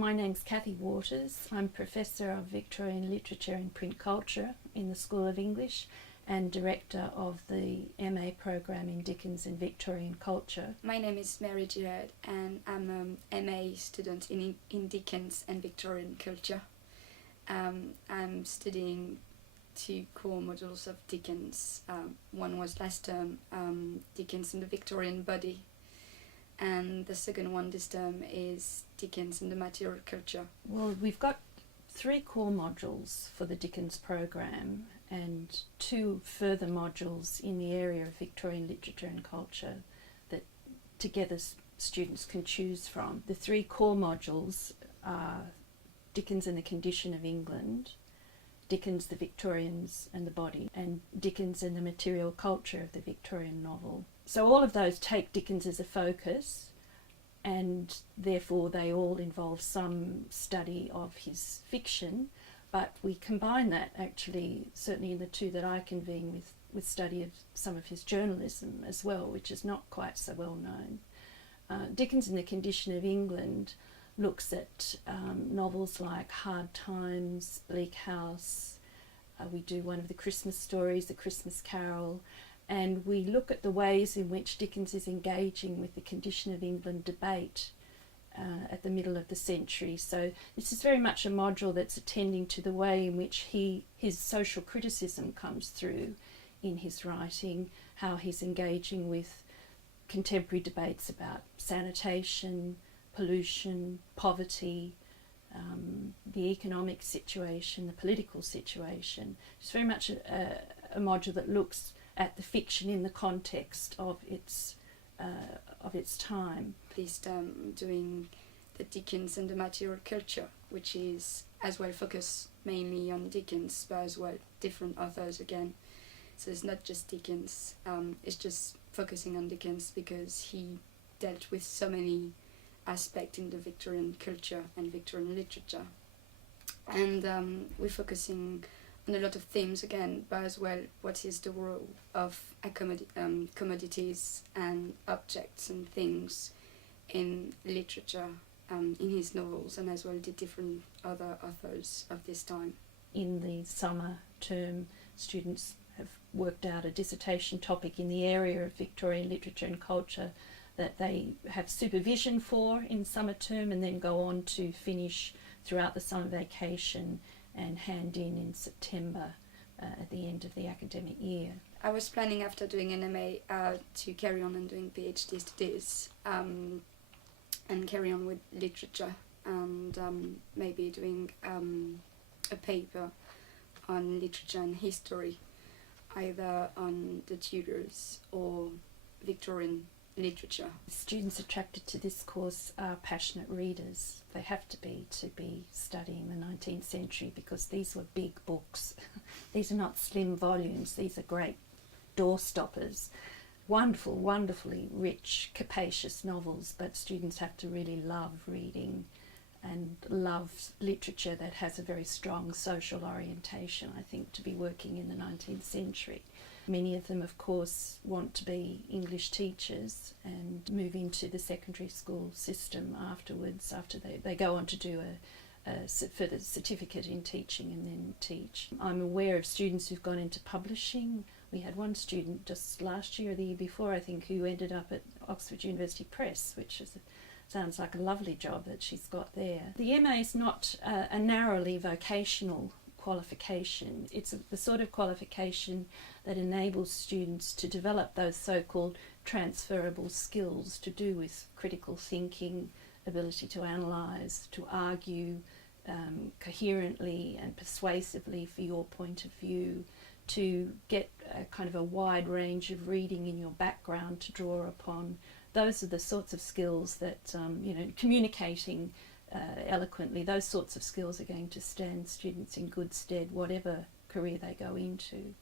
My name's Kathy Waters. I'm Professor of Victorian Literature and Print Culture in the School of English and Director of the MA program in Dickens and Victorian Culture. My name is Mary Gerard and I'm an MA student in Dickens and Victorian Culture. I'm studying 2 core modules of Dickens. One was last term, Dickens and the Victorian Body, and the second one this term is Dickens and the Material Culture. Well, we've got 3 core modules for the Dickens program and 2 further modules in the area of Victorian literature and culture that together students can choose from. The 3 core modules are Dickens and the Condition of England, Dickens, the Victorians and the Body, and Dickens and the Material Culture of the Victorian novel. So all of those take Dickens as a focus, and therefore they all involve some study of his fiction, but we combine that actually, certainly in the 2 that I convene, with study of some of his journalism as well, which is not quite so well known. Dickens and the Condition of England looks at novels like Hard Times, Bleak House. We do one of the Christmas stories, The Christmas Carol, and we look at the ways in which Dickens is engaging with the condition of England debate at the middle of the century. So this is very much a module that's attending to the way in which his social criticism comes through in his writing, how he's engaging with contemporary debates about sanitation, pollution, poverty, the economic situation, the political situation. It's very much a module that looks at the fiction in the context of its time. This term doing the Dickens and the Material Culture, which is as well focused mainly on Dickens, but as well different authors again. So it's not just Dickens, it's just focusing on Dickens because he dealt with so many aspects in the Victorian culture and Victorian literature. And we're focusing on a lot of themes again, but as well what is the role of commodities and objects and things in literature, in his novels, and as well the different other authors of this time. In the summer term, students have worked out a dissertation topic in the area of Victorian literature and culture that they have supervision for in summer term and then go on to finish throughout the summer vacation and hand in September at the end of the academic year. I was planning after doing an MA to carry on and doing PhD studies and carry on with literature and maybe doing a paper on literature and history, either on the Tudors or Victorian literature. Students attracted to this course are passionate readers. They have to be studying the 19th century because these were big books. These are not slim volumes, these are great doorstoppers. Wonderful, wonderfully rich, capacious novels, but students have to really love reading and love literature that has a very strong social orientation, I think, to be working in the 19th century. Many of them, of course, want to be English teachers and move into the secondary school system afterwards, after they go on to do a further certificate in teaching and then teach. I'm aware of students who've gone into publishing. We had one student just last year or the year before, I think, who ended up at Oxford University Press, which sounds like a lovely job that she's got there. The MA is not a narrowly vocational qualification. It's the sort of qualification that enables students to develop those so-called transferable skills to do with critical thinking, ability to analyse, to argue coherently and persuasively for your point of view, to get a kind of a wide range of reading in your background to draw upon. Those are the sorts of skills that, communicating eloquently, those sorts of skills are going to stand students in good stead, whatever career they go into.